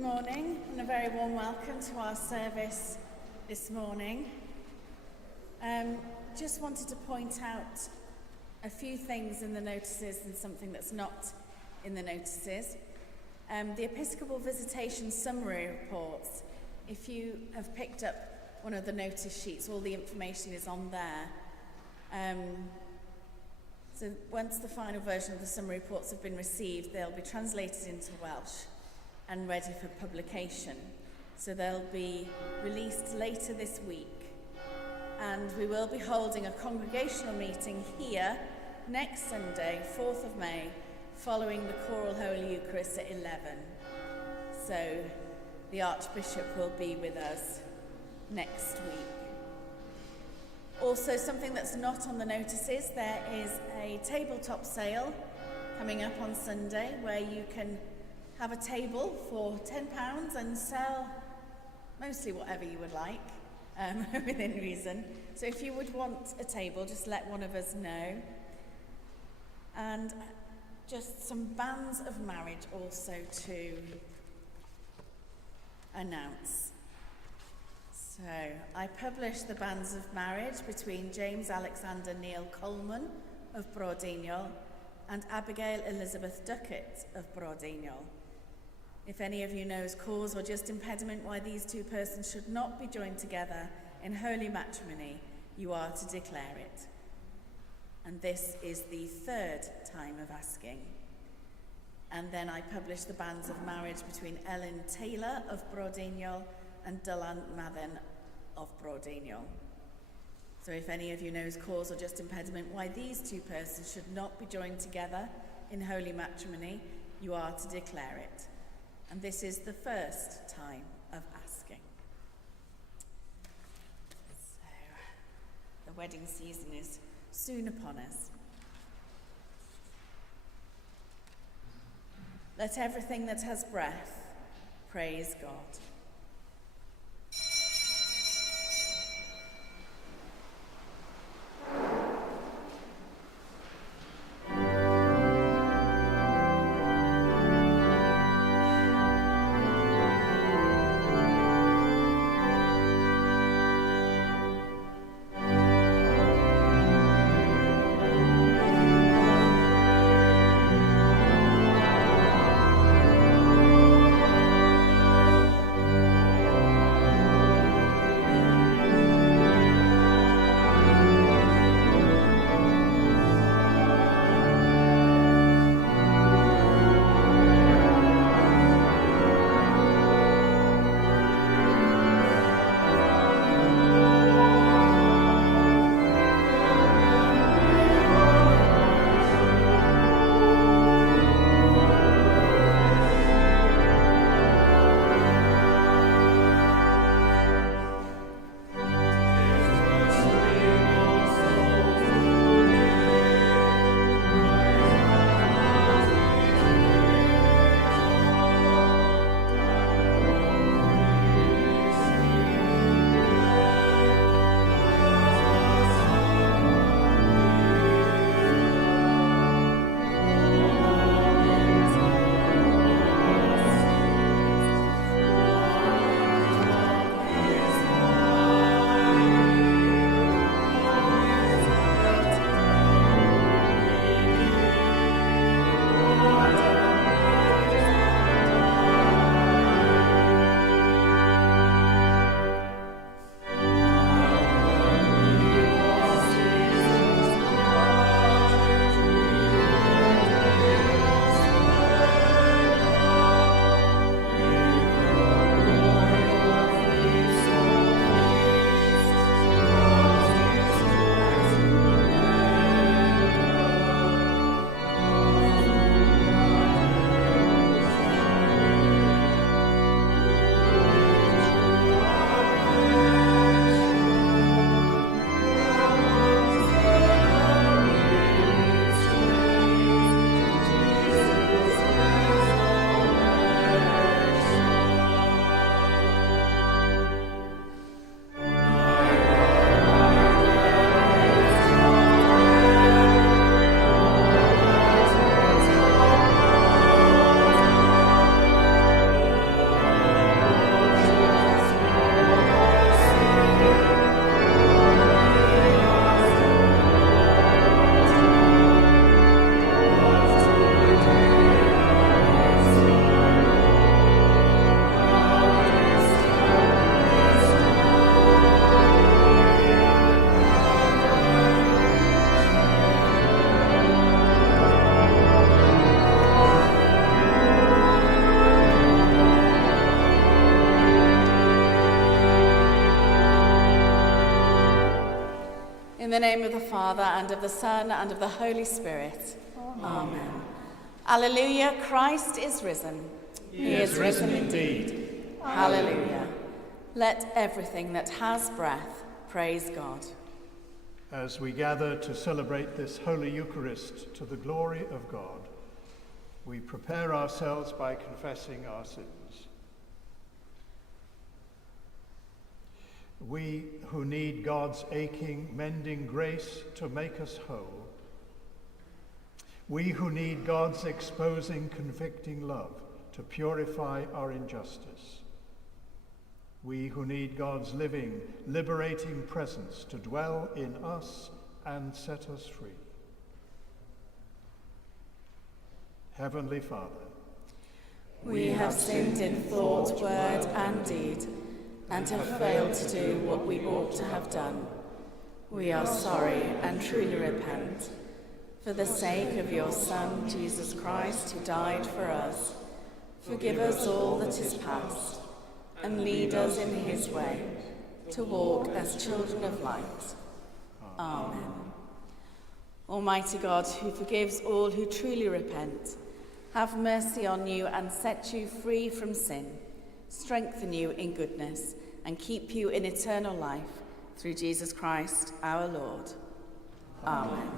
morning and a very warm welcome to our service this morning. Just wanted to point out a few things in the notices and something that's not in the notices. The Episcopal Visitation Summary Reports, if you have picked up one of the notice sheets, all the information is on there. So once the final version of the summary reports have been received, they'll be translated into Welsh and ready for publication. So they'll be released later this week. And we will be holding a congregational meeting here next Sunday, 4th of May, following the Choral Holy Eucharist at 11. So the Archbishop will be with us next week. Also, something that's not on the notices, there is a tabletop sale coming up on Sunday where you can have a table for £10 and sell mostly whatever you would like, within reason. So if you would want a table, just let one of us know. And just some banns of marriage also to announce. So I published the banns of marriage between James Alexander Neil Coleman of Brodignol and Abigail Elizabeth Duckett of Brodignol. If any of you knows cause or just impediment why these two persons should not be joined together in holy matrimony, you are to declare it. And this is the third time of asking. And then I published the banns of marriage between Ellen Taylor of Brodignol and Dylan Mathen of Brodignol. So if any of you knows cause or just impediment why these two persons should not be joined together in holy matrimony, you are to declare it. And this is the first time of asking. So the wedding season is soon upon us. Let everything that has breath praise God. In the name of the Father, and of the Son, and of the Holy Spirit. Amen. Alleluia, Christ is risen. He is risen indeed. Hallelujah. Let everything that has breath praise God. As we gather to celebrate this Holy Eucharist to the glory of God, we prepare ourselves by confessing our sins. We who need God's aching, mending grace to make us whole. We who need God's exposing, convicting love to purify our injustice. We who need God's living, liberating presence to dwell in us and set us free. Heavenly Father, we have sinned in thought, word, and deed, and have failed to do what we ought to have done. We are sorry and truly repent. For the sake of your Son, Jesus Christ, who died for us, forgive us all that is past, and lead us in his way, to walk as children of light. Amen. Almighty God, who forgives all who truly repent, have mercy on you and set you free from sin, strengthen you in goodness, and keep you in eternal life, through Jesus Christ our Lord. Amen.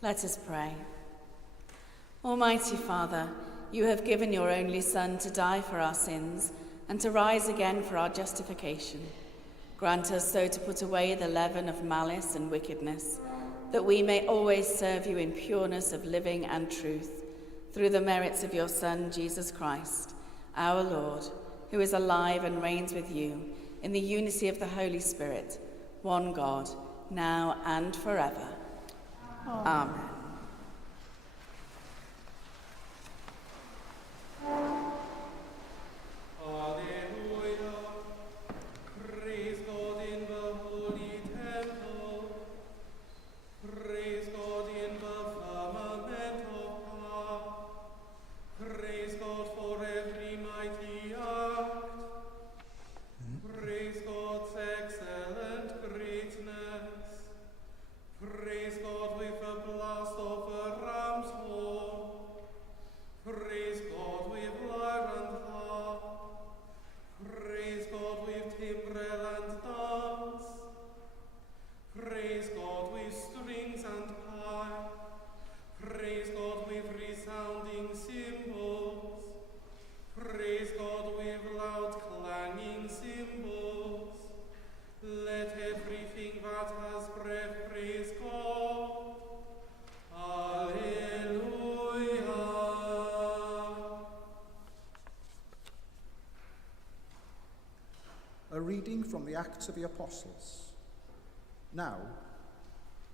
Let us pray. Almighty Father, you have given your only Son to die for our sins and to rise again for our justification. Grant us so to put away the leaven of malice and wickedness, that we may always serve you in pureness of living and truth, through the merits of your Son, Jesus Christ, our Lord, who is alive and reigns with you in the unity of the Holy Spirit, one God, now and forever. Amen. Alleluia. Praise God in the holy temple. Praise God in the firmament of power. Praise God for every mighty act. Praise God's excellent greatness. Praise God with a blast reading from the Acts of the Apostles. Now,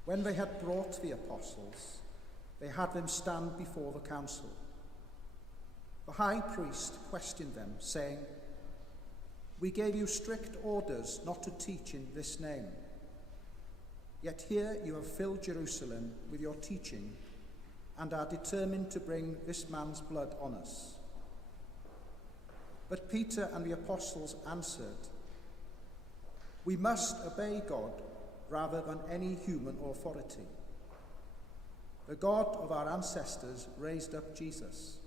when they had brought the apostles, they had them stand before the council. The high priest questioned them, saying, "We gave you strict orders not to teach in this name. Yet here you have filled Jerusalem with your teaching and are determined to bring this man's blood on us." But Peter and the apostles answered, "We must obey God rather than any human authority. The God of our ancestors raised up Jesus,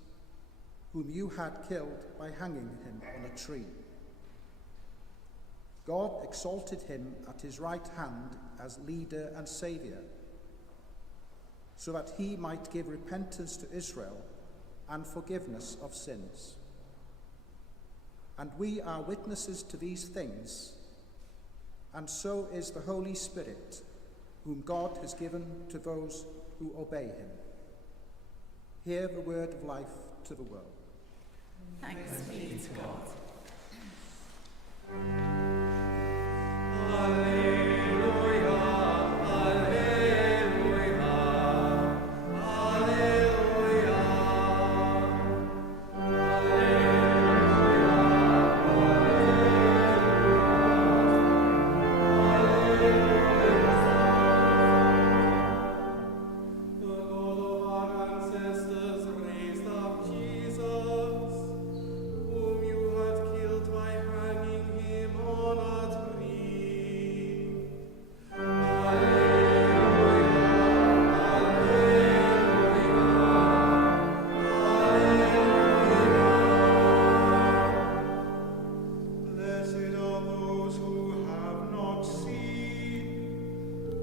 whom you had killed by hanging him on a tree. God exalted him at his right hand as leader and saviour, so that he might give repentance to Israel and forgiveness of sins. And we are witnesses to these things, and so is the Holy Spirit, whom God has given to those who obey him. Hear the word of life to the world. Thanks be to God. Alleluia, alleluia, alleluia, The God of our ancestors raised up Jesus, whom you had killed by hanging him on a tree. Alleluia, alleluia. Blessed are those who have not seen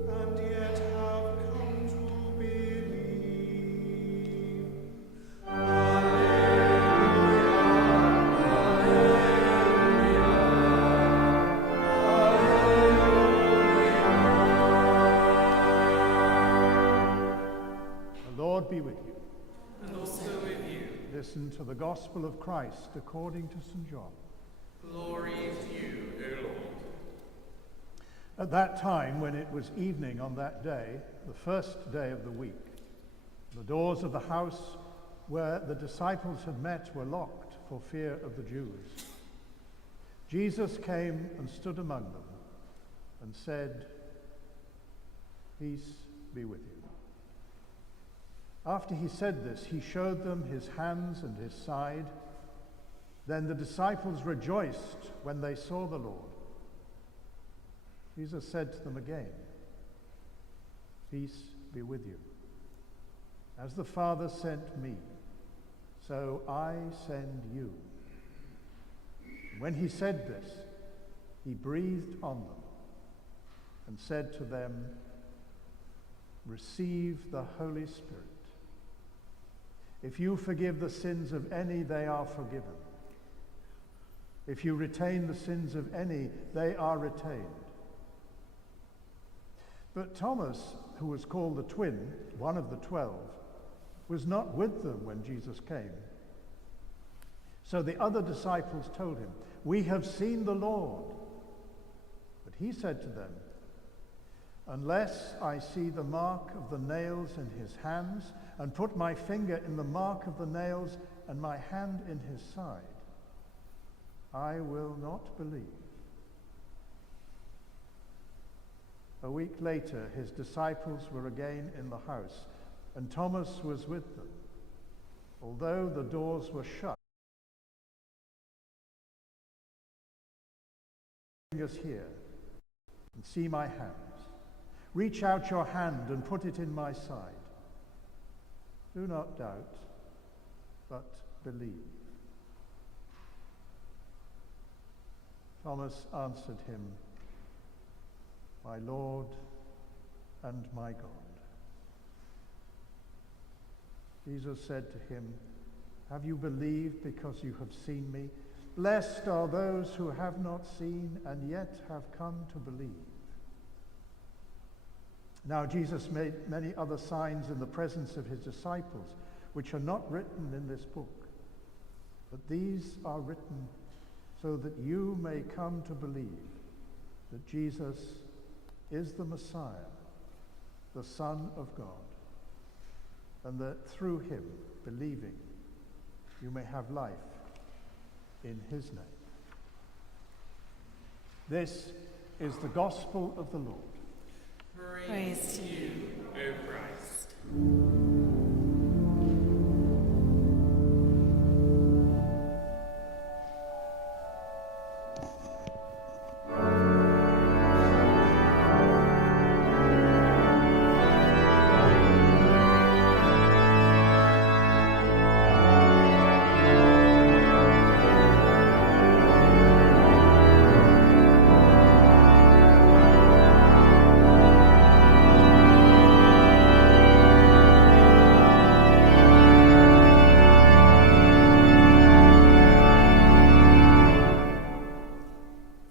and yet have come to believe. The Lord be with you. And also with you. Listen to the Gospel of Christ according to St. John. Glory to you, O Lord. At that time, when it was evening on that day, the first day of the week, the doors of the house where the disciples had met were locked for fear of the Jews. Jesus came and stood among them and said, "Peace be with you." After he said this, he showed them his hands and his side. Then the disciples rejoiced when they saw the Lord. Jesus said to them again, "Peace be with you. As the Father sent me, so I send you." And when he said this, he breathed on them and said to them, "Receive the Holy Spirit. If you forgive the sins of any, they are forgiven. If you retain the sins of any, they are retained." But Thomas, who was called the twin, one of the 12, was not with them when Jesus came. So the other disciples told him, "We have seen the Lord." But he said to them, "Unless I see the mark of the nails in his hands, and put my finger in the mark of the nails and my hand in his side, I will not believe." A week later, his disciples were again in the house, and Thomas was with them. Although the doors were shut, "Bring us here and see my hands. Reach out your hand and put it in my side. Do not doubt, but believe." Thomas answered him, "My Lord and my God." Jesus said to him, "Have you believed because you have seen me? Blessed are those who have not seen and yet have come to believe." Now Jesus made many other signs in the presence of his disciples, which are not written in this book. But these are written so that you may come to believe that Jesus is the Messiah, the Son of God, and that through him, believing, you may have life in his name. This is the gospel of the Lord. Praise to you, O Christ.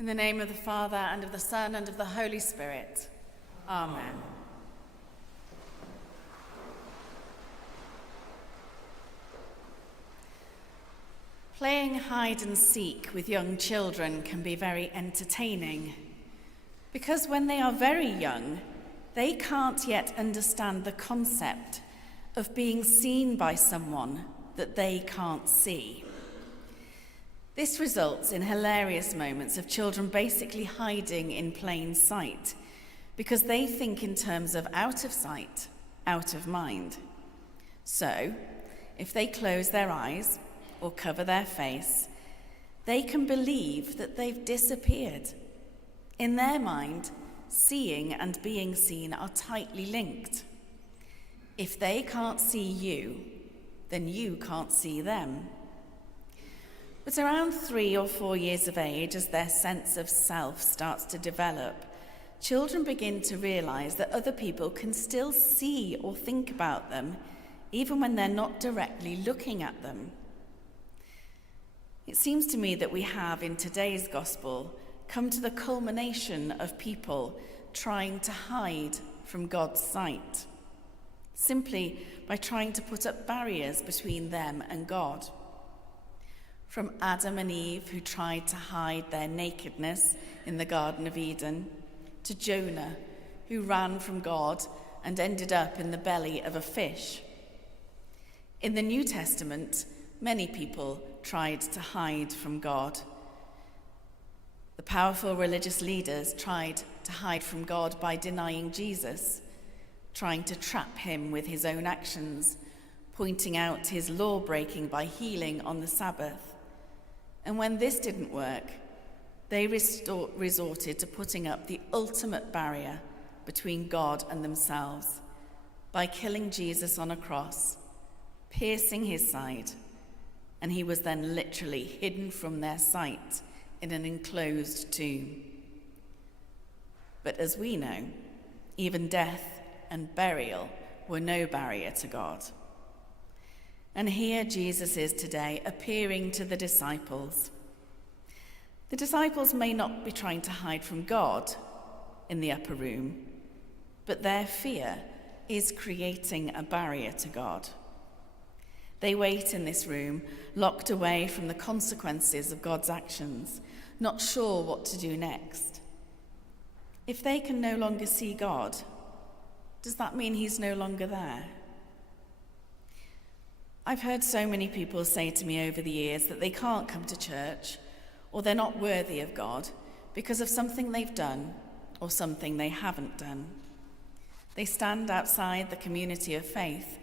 In the name of the Father, and of the Son, and of the Holy Spirit. Amen. Playing hide and seek with young children can be very entertaining, because when they are very young, they can't yet understand the concept of being seen by someone that they can't see. This results in hilarious moments of children basically hiding in plain sight because they think in terms of out of sight, out of mind. So, if they close their eyes or cover their face, they can believe that they've disappeared. In their mind, seeing and being seen are tightly linked. If they can't see you, then you can't see them. But around 3 or 4 years of age, as their sense of self starts to develop, children begin to realize that other people can still see or think about them, even when they're not directly looking at them. It seems to me that we have, in today's gospel, come to the culmination of people trying to hide from God's sight, simply by trying to put up barriers between them and God. From Adam and Eve, who tried to hide their nakedness in the Garden of Eden, to Jonah, who ran from God and ended up in the belly of a fish. In the New Testament, many people tried to hide from God. The powerful religious leaders tried to hide from God by denying Jesus, trying to trap him with his own actions, pointing out his law-breaking by healing on the Sabbath. And when this didn't work, they resorted to putting up the ultimate barrier between God and themselves by killing Jesus on a cross, piercing his side, and he was then literally hidden from their sight in an enclosed tomb. But as we know, even death and burial were no barrier to God. And here Jesus is today, appearing to the disciples. The disciples may not be trying to hide from God in the upper room, but their fear is creating a barrier to God. They wait in this room, locked away from the consequences of God's actions, not sure what to do next. If they can no longer see God, does that mean he's no longer there? I've heard so many people say to me over the years that they can't come to church or they're not worthy of God because of something they've done or something they haven't done. They stand outside the community of faith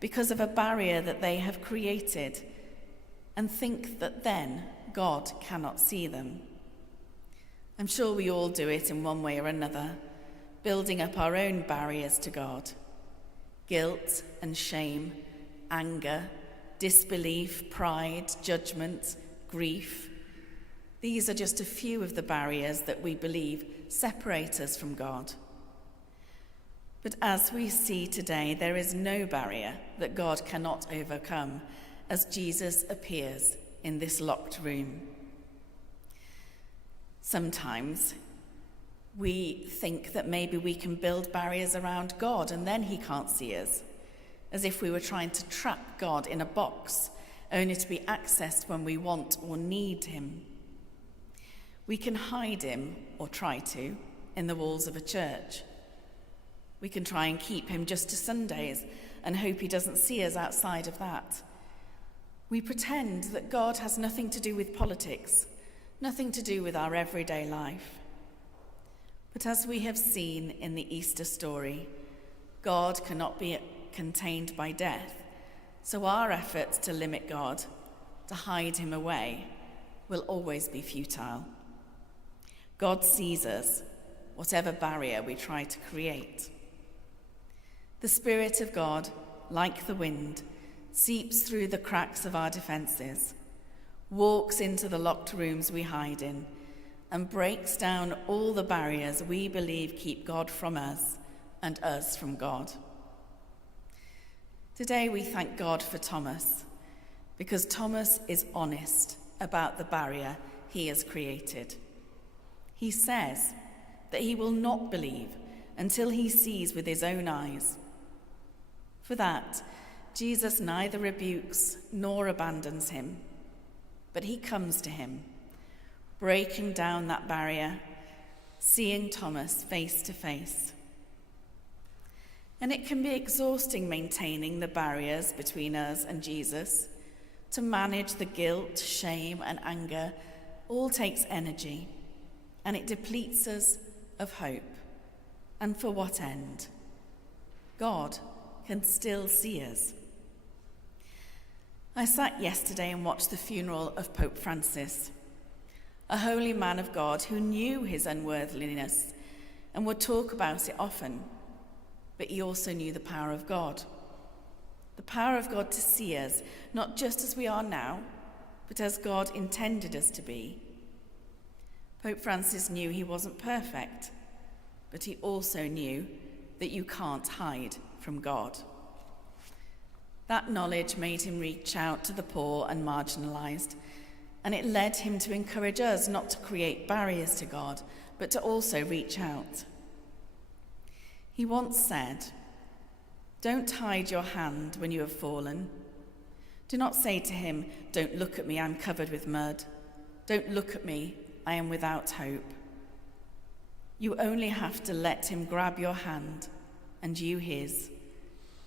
because of a barrier that they have created and think that then God cannot see them. I'm sure we all do it in one way or another, building up our own barriers to God. Guilt and shame, anger, disbelief, pride, judgment, grief. These are just a few of the barriers that we believe separate us from God. But as we see today, there is no barrier that God cannot overcome as Jesus appears in this locked room. Sometimes we think that maybe we can build barriers around God and then he can't see us, as if we were trying to trap God in a box, only to be accessed when we want or need him. We can hide him, or try to, in the walls of a church. We can try and keep him just to Sundays and hope he doesn't see us outside of that. We pretend that God has nothing to do with politics, nothing to do with our everyday life. But as we have seen in the Easter story, God cannot be contained by death, so our efforts to limit God, to hide him away, will always be futile. God sees us, whatever barrier we try to create. The Spirit of God, like the wind, seeps through the cracks of our defences, walks into the locked rooms we hide in, and breaks down all the barriers we believe keep God from us and us from God. Today we thank God for Thomas, because Thomas is honest about the barrier he has created. He says that he will not believe until he sees with his own eyes. For that, Jesus neither rebukes nor abandons him, but he comes to him, breaking down that barrier, seeing Thomas face to face. And it can be exhausting maintaining the barriers between us and Jesus. To manage the guilt, shame, and anger all takes energy, and it depletes us of hope. And for what end? God can still see us. I sat yesterday and watched the funeral of Pope Francis, a holy man of God who knew his unworthiness and would talk about it often, but he also knew the power of God. The power of God to see us, not just as we are now, but as God intended us to be. Pope Francis knew he wasn't perfect, but he also knew that you can't hide from God. That knowledge made him reach out to the poor and marginalised, and it led him to encourage us not to create barriers to God, but to also reach out. He once said, "Don't hide your hand when you have fallen. Do not say to him, 'Don't look at me, I'm covered with mud. Don't look at me, I am without hope.' You only have to let him grab your hand and you his,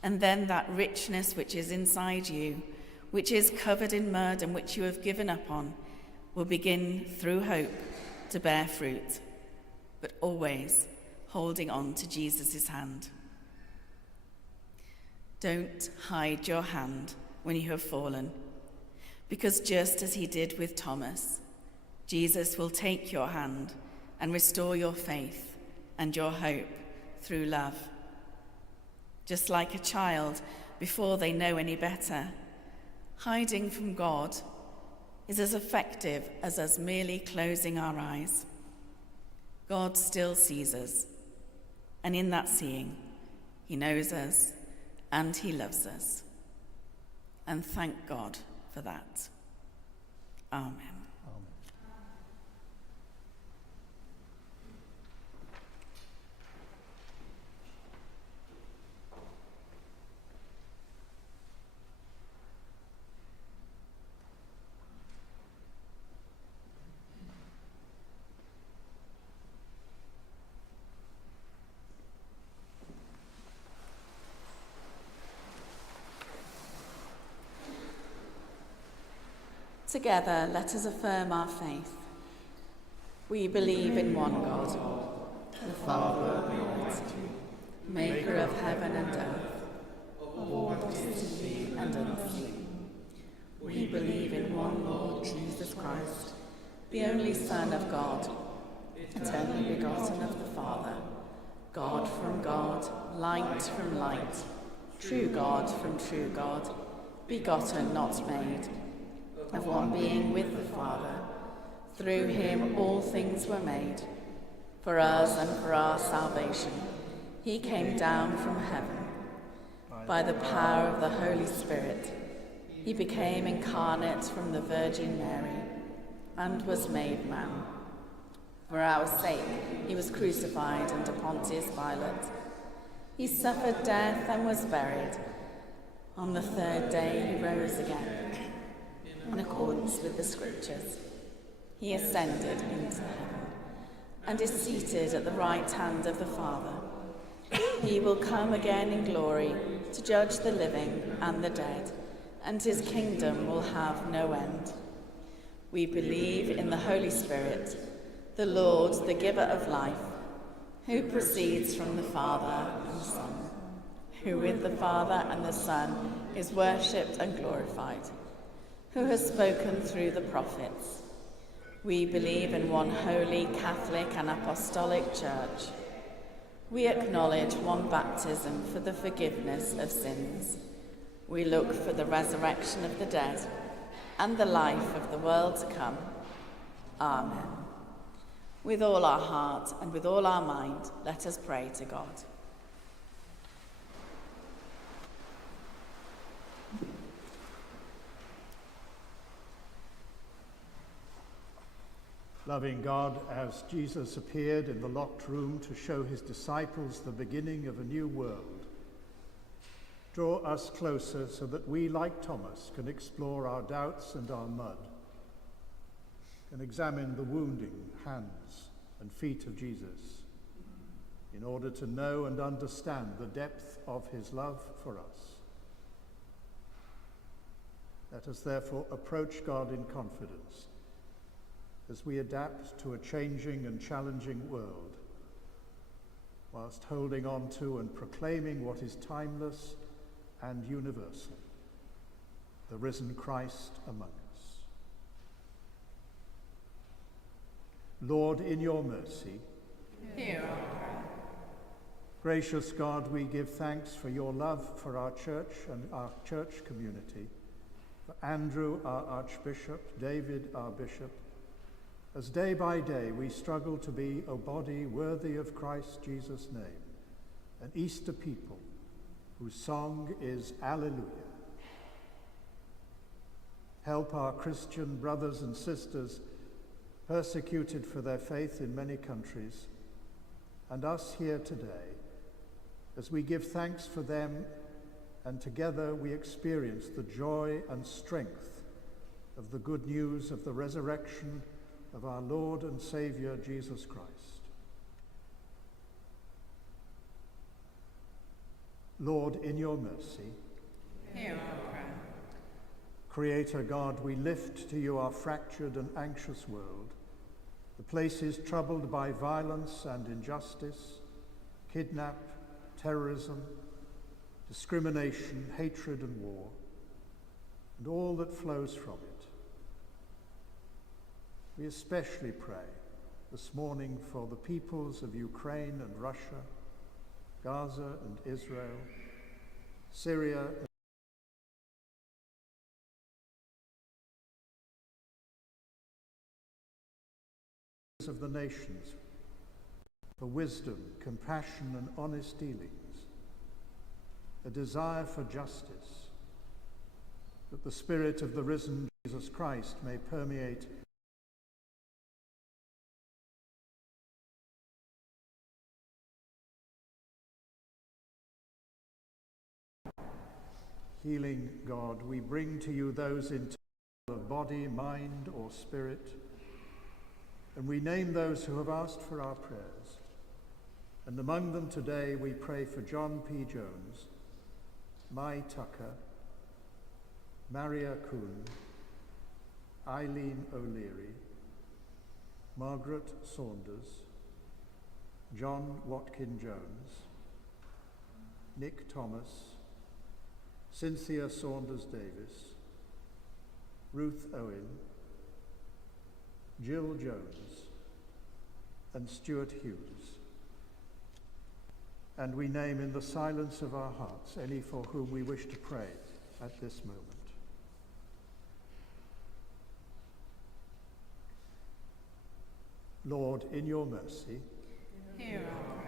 and then that richness which is inside you, which is covered in mud and which you have given up on, will begin through hope to bear fruit, but always holding on to Jesus' hand. Don't hide your hand when you have fallen, because just as he did with Thomas, Jesus will take your hand and restore your faith and your hope through love. Just like a child before they know any better, hiding from God is as effective as us merely closing our eyes. God still sees us, and in that seeing, he knows us and he loves us. And thank God for that. Amen. Together, let us affirm our faith. We believe in one God, the Father Almighty, maker of heaven and earth, of all that is seen and unseen. We believe in one Lord Jesus Christ, the only Son of God, eternally begotten of the Father, God from God, light from light, true God from true God, begotten, not made, of one being with the Father. Through him all things were made. For us and for our salvation, he came down from heaven. By the power of the Holy Spirit, he became incarnate from the Virgin Mary and was made man. For our sake, he was crucified under Pontius Pilate. He suffered death and was buried. On the third day, he rose again, in accordance with the Scriptures. He ascended into heaven and is seated at the right hand of the Father. He will come again in glory to judge the living and the dead, and his kingdom will have no end. We believe in the Holy Spirit, the Lord, the giver of life, who proceeds from the Father and the Son, who with the Father and the Son is worshipped and glorified, who has spoken through the prophets. We believe in one holy, Catholic and Apostolic Church. We acknowledge one baptism for the forgiveness of sins. We look for the resurrection of the dead and the life of the world to come. Amen. With all our heart and with all our mind, let us pray to God. Loving God, as Jesus appeared in the locked room to show his disciples the beginning of a new world, draw us closer so that we, like Thomas, can explore our doubts and our mud, can examine the wounding hands and feet of Jesus in order to know and understand the depth of his love for us. Let us therefore approach God in confidence as we adapt to a changing and challenging world, whilst holding on to and proclaiming what is timeless and universal, the risen Christ among us. Lord, in your mercy, hear our prayer. Gracious God, we give thanks for your love for our church and our church community, for Andrew, our Archbishop, David, our Bishop, as day by day we struggle to be a body worthy of Christ Jesus' name, an Easter people whose song is Alleluia. Help our Christian brothers and sisters persecuted for their faith in many countries, and us here today, as we give thanks for them, and together we experience the joy and strength of the good news of the resurrection of our Lord and Saviour Jesus Christ. Lord, in your mercy, hear our prayer. Creator God, we lift to you our fractured and anxious world, the places troubled by violence and injustice, kidnap, terrorism, discrimination, hatred and war, and all that flows from it. We especially pray this morning for the peoples of Ukraine and Russia, Gaza and Israel, Syria and of the nations, for wisdom, compassion and honest dealings, a desire for justice, that the Spirit of the risen Jesus Christ may permeate healing God, we bring to you those in trouble of body, mind, or spirit, and we name those who have asked for our prayers. And among them today we pray for John P. Jones, Mai Tucker, Maria Kuhn, Eileen O'Leary, Margaret Saunders, John Watkin Jones, Nick Thomas, Cynthia Saunders Davis, Ruth Owen, Jill Jones, and Stuart Hughes. And we name in the silence of our hearts any for whom we wish to pray at this moment. Lord, in your mercy, hear our prayer.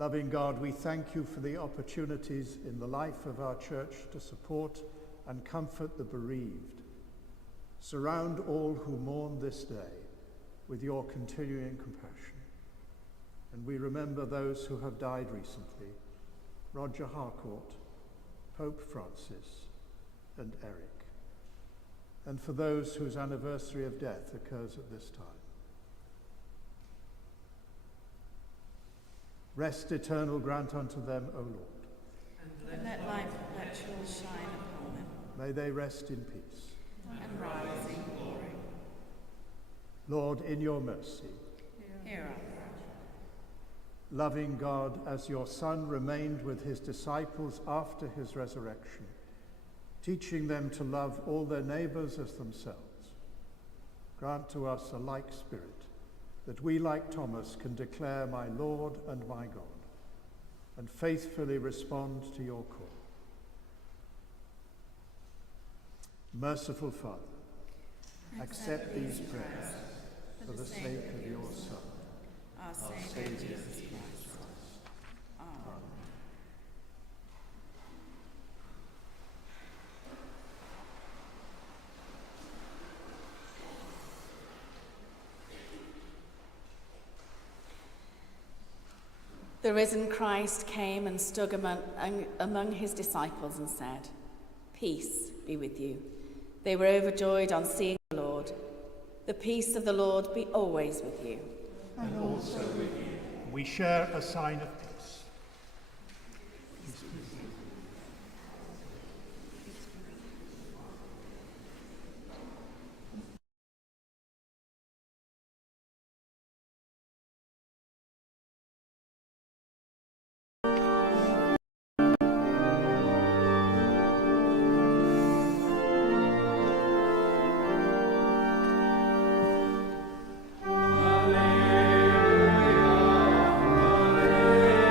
Loving God, we thank you for the opportunities in the life of our church to support and comfort the bereaved. Surround all who mourn this day with your continuing compassion. And we remember those who have died recently, Roger Harcourt, Pope Francis, and Eric. and for those whose anniversary of death occurs at this time. Rest eternal grant unto them, O Lord. And let light perpetual shine upon them, May they rest in peace. and rise in glory. Lord, in your mercy, Hear our prayer. loving God, as your Son remained with his disciples after his resurrection, teaching them to love all their neighbours as themselves, grant to us a like spirit, that we, like Thomas, can declare my Lord and my God, and faithfully respond to your call. Merciful Father, accept these prayers for the sake of your Son, Our Saviour Jesus Christ. Amen. The risen Christ came and stood among his disciples and said, "Peace be with you." They were overjoyed on seeing the Lord. The peace of the Lord be always with you. and also with you. We share a sign of peace. Alleluia, alleluia.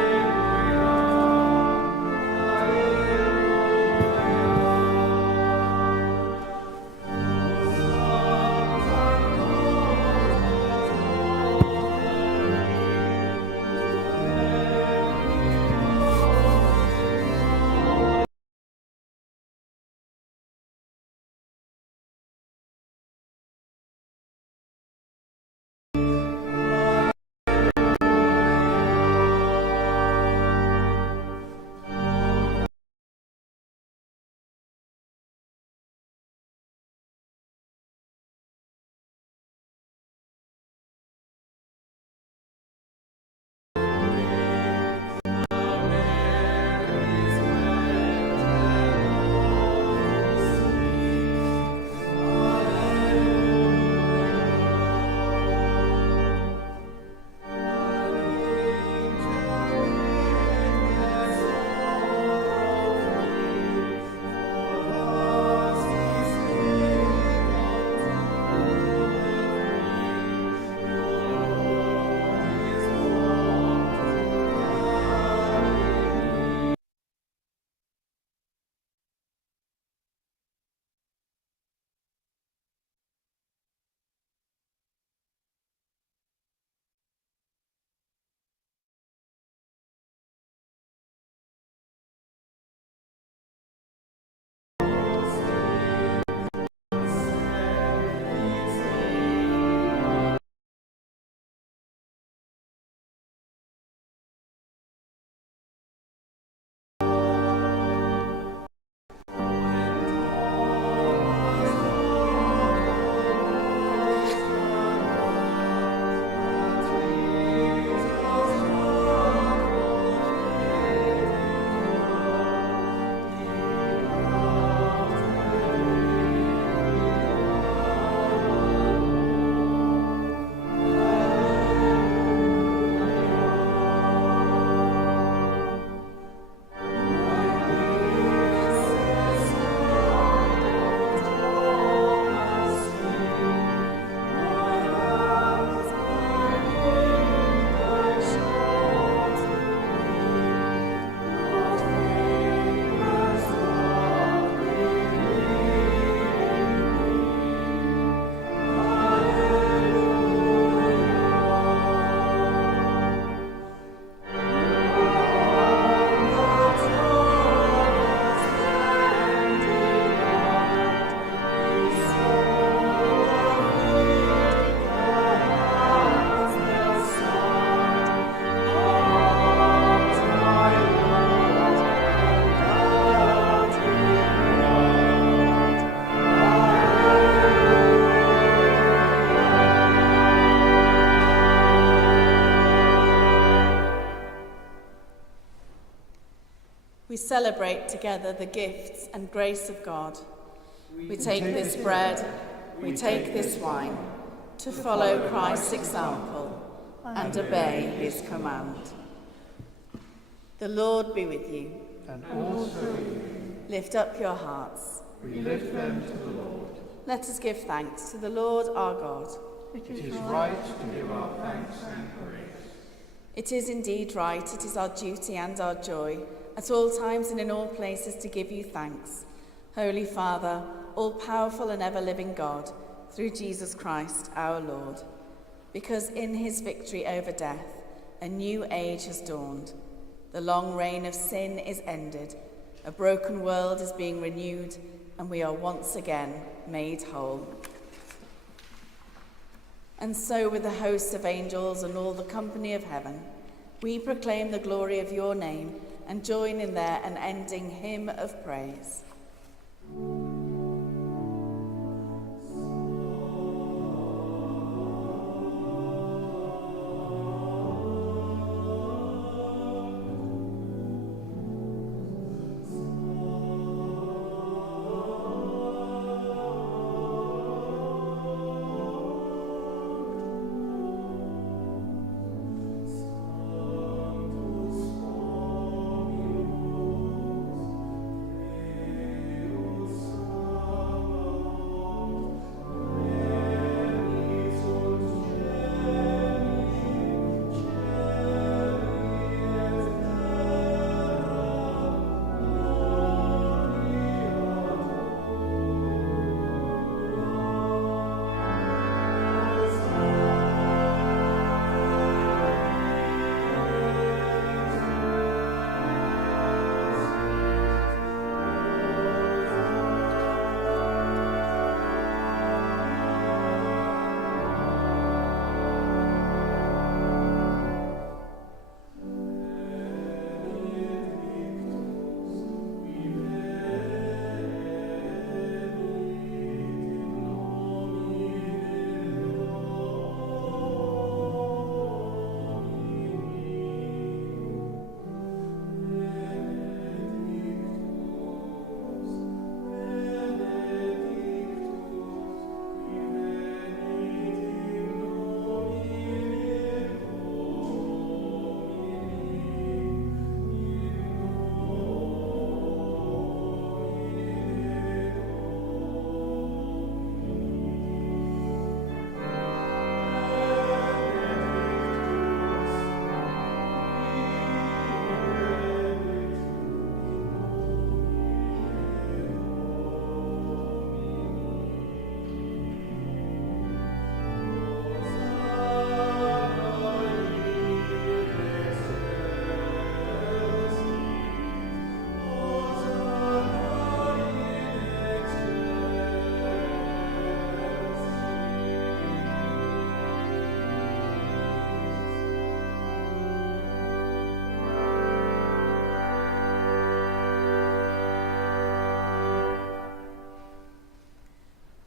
celebrate together the gifts and grace of God. We take this bread, we take this wine, to follow Christ's example and obey his command. The Lord be with you. And also with you. Lift up your hearts. We lift them to the Lord. Let us give thanks to the Lord our God. It is right to give our thanks and praise. It is indeed right, it is our duty and our joy, at all times and in all places to give you thanks. Holy Father, all-powerful and ever-living God, through Jesus Christ our Lord. Because in his victory over death, a new age has dawned. The long reign of sin is ended, a broken world is being renewed, and we are once again made whole. And so with the hosts of angels and all the company of heaven, we proclaim the glory of your name and join in their unending hymn of praise.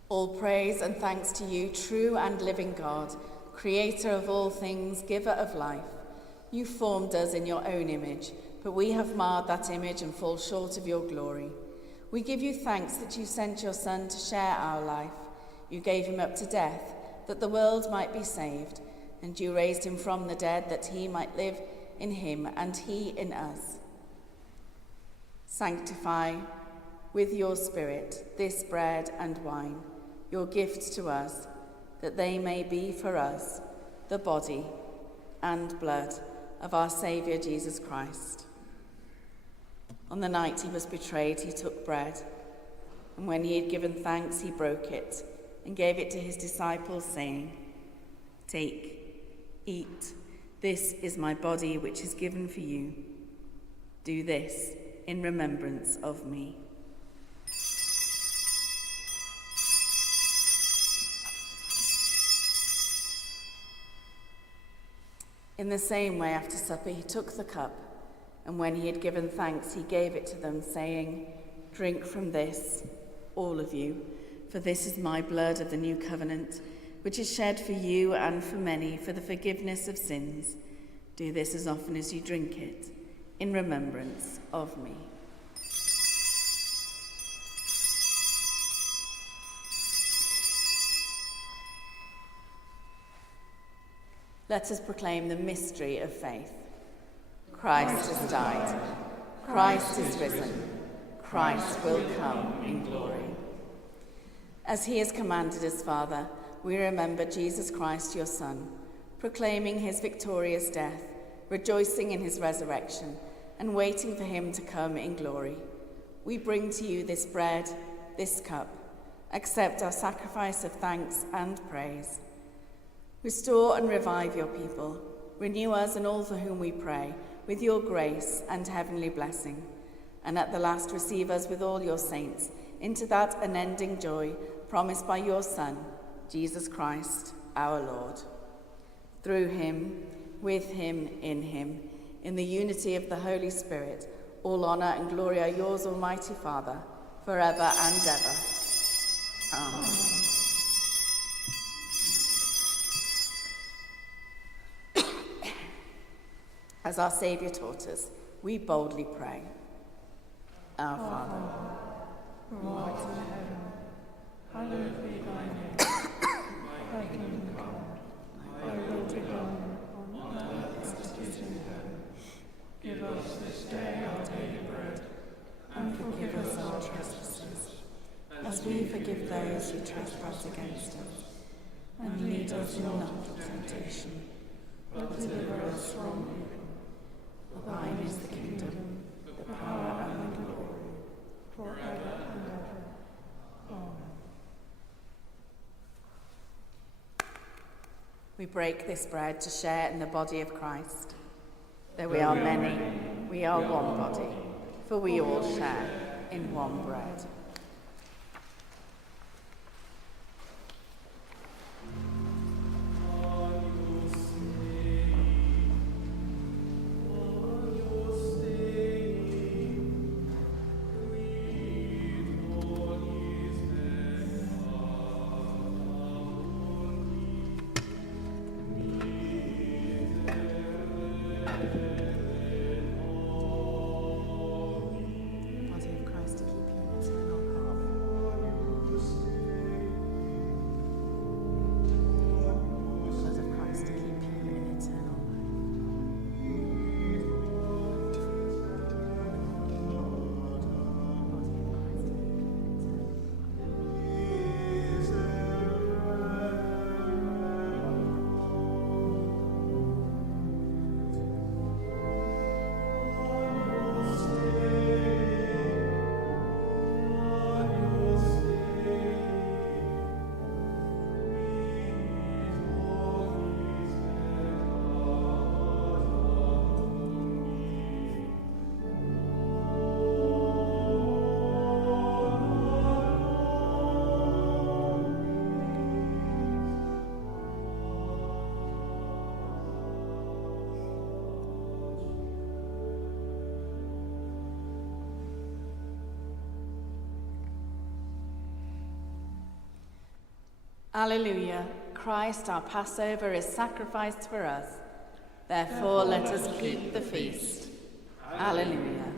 All praise and thanks to you, true and living God, creator of all things, giver of life. You formed us in your own image, but we have marred that image and fall short of your glory. We give you thanks that you sent your Son to share our life. You gave him up to death, that the world might be saved, and you raised him from the dead, that he might live in him and he in us. Sanctify with your Spirit this bread and wine, your gifts to us, that they may be for us the body and blood of our Saviour Jesus Christ. On the night he was betrayed, he took bread, and when he had given thanks, he broke it and gave it to his disciples, saying, "Take, eat, this is my body which is given for you. Do this in remembrance of me." In the same way, after supper, he took the cup, and when he had given thanks, he gave it to them, saying, "Drink from this, all of you, for this is my blood of the new covenant, which is shed for you and for many for the forgiveness of sins. Do this as often as you drink it, in remembrance of me." Let us proclaim the mystery of faith. Christ has died. Christ is risen. Christ will come in glory. As he has commanded us, Father, we remember Jesus Christ, your Son, proclaiming his victorious death, rejoicing in his resurrection, and waiting for him to come in glory. We bring to you this bread, this cup. Accept our sacrifice of thanks and praise. Restore and revive your people. Renew us and all for whom we pray, with your grace and heavenly blessing. And at the last receive us with all your saints into that unending joy promised by your Son, Jesus Christ, our Lord. Through him, with him, in the unity of the Holy Spirit, all honour and glory are yours, Almighty Father, forever and ever. Amen. As our Saviour taught us, we boldly pray. Our Father, who art in heaven, hallowed be thy name. Thy kingdom come, thy will be done on earth as it is in heaven. Give us this day our daily bread, and forgive us our trespasses, as we forgive those who trespass against us. And lead us not into temptation, but deliver us from evil. For thine is the kingdom, the power, and the glory, forever and ever. Amen. we break this bread to share in the body of Christ. Though we are many, we are one body, for we all share in one bread. Alleluia. Christ, our Passover, is sacrificed for us. Therefore, let us keep the feast. Alleluia.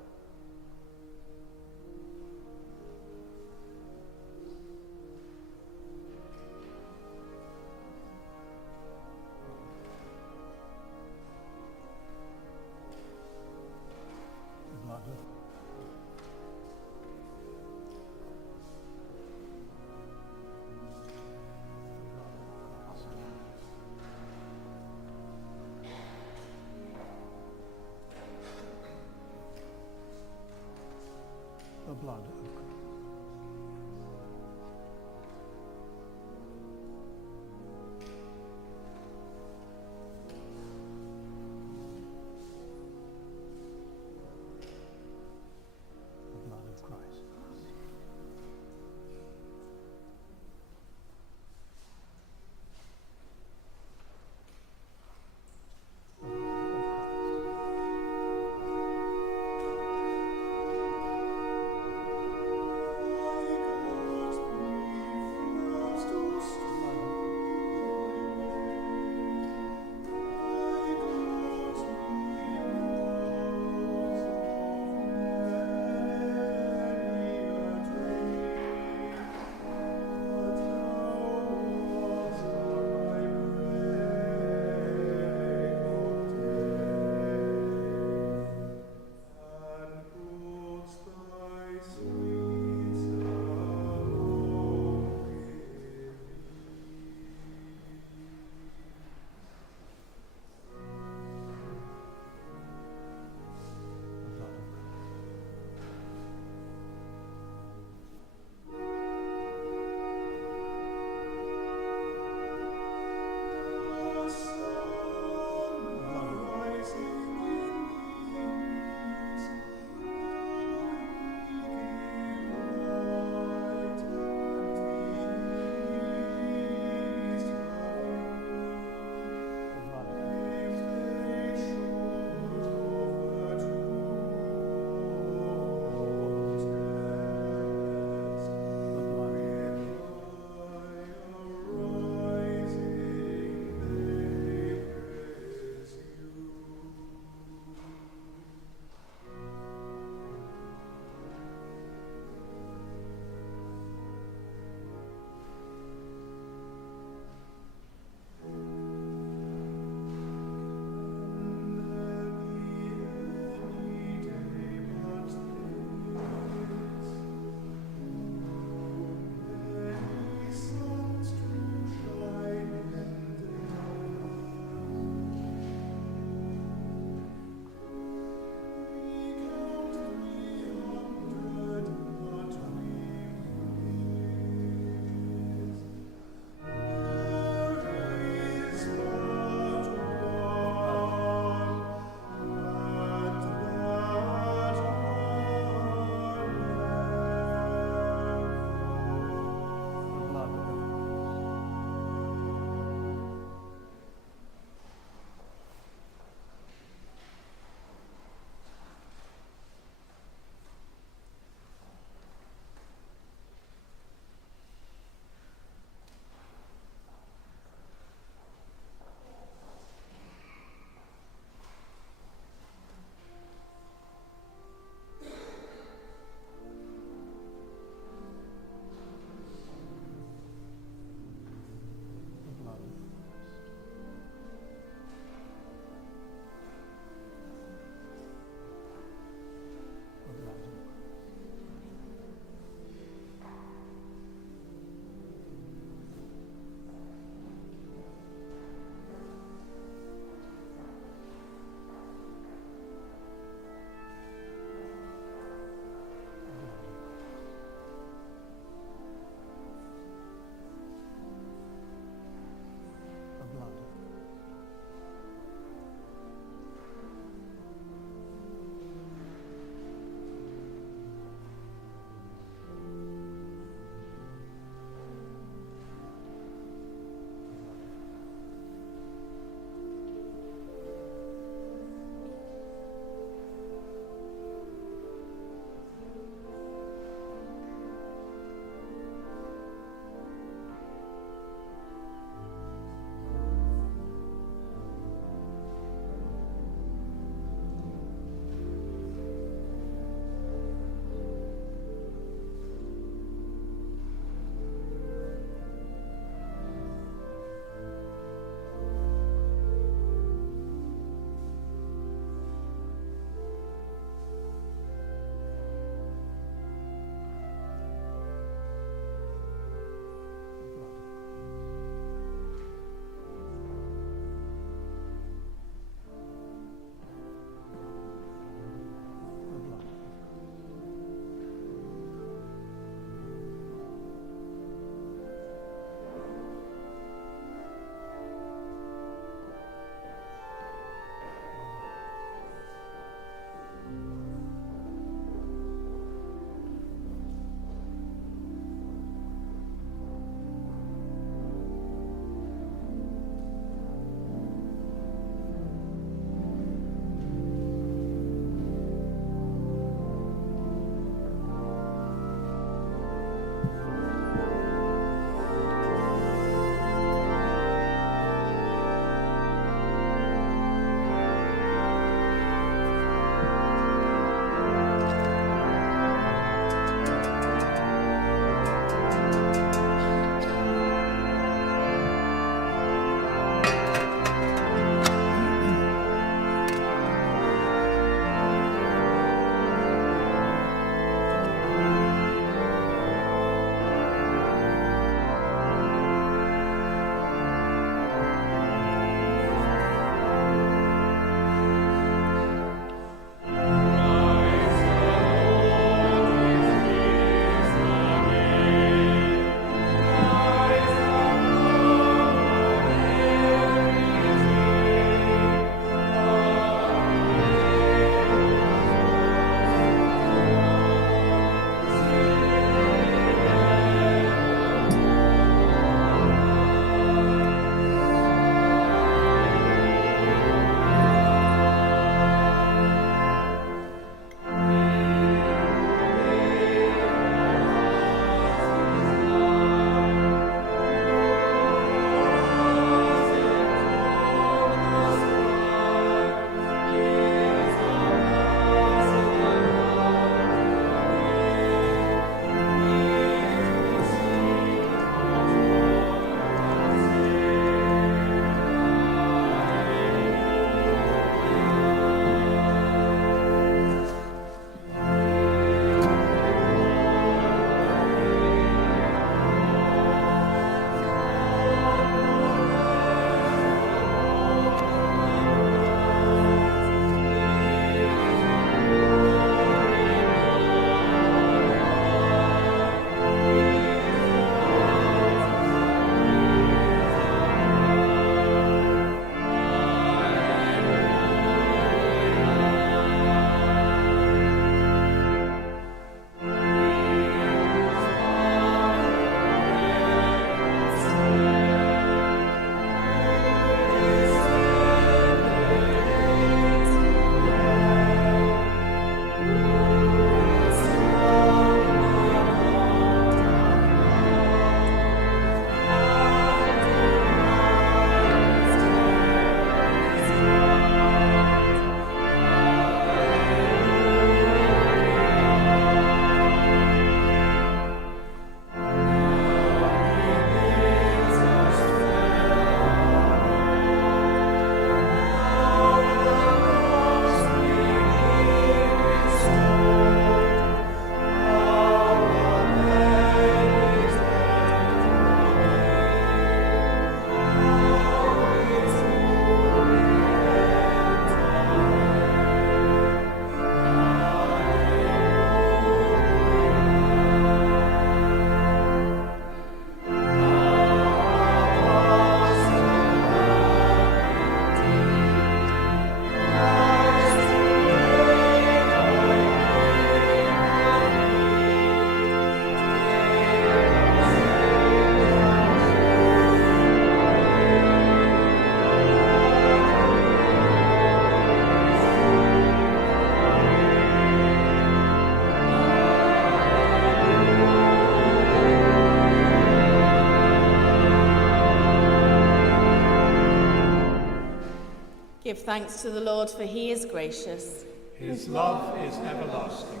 Give thanks to the Lord, for he is gracious. His love is everlasting.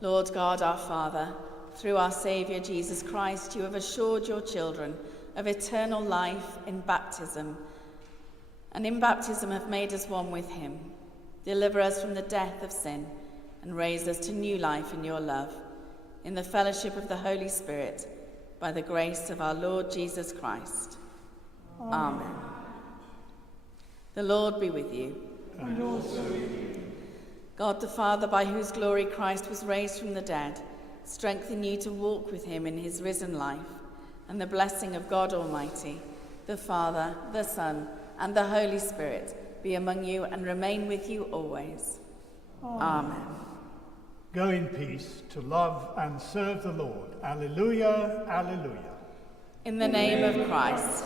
Lord God, our Father, through our Saviour Jesus Christ, you have assured your children of eternal life in baptism, and in baptism have made us one with him. Deliver us from the death of sin, and raise us to new life in your love, in the fellowship of the Holy Spirit, by the grace of our Lord Jesus Christ. Amen. The Lord be with you. And also with you. God the Father, by whose glory Christ was raised from the dead, strengthen you to walk with him in his risen life, and the blessing of God Almighty, the Father, the Son, and the Holy Spirit be among you and remain with you always. Amen. Go in peace to love and serve the Lord. Alleluia, alleluia. In the name of Christ.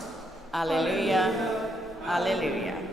Alleluia, alleluia.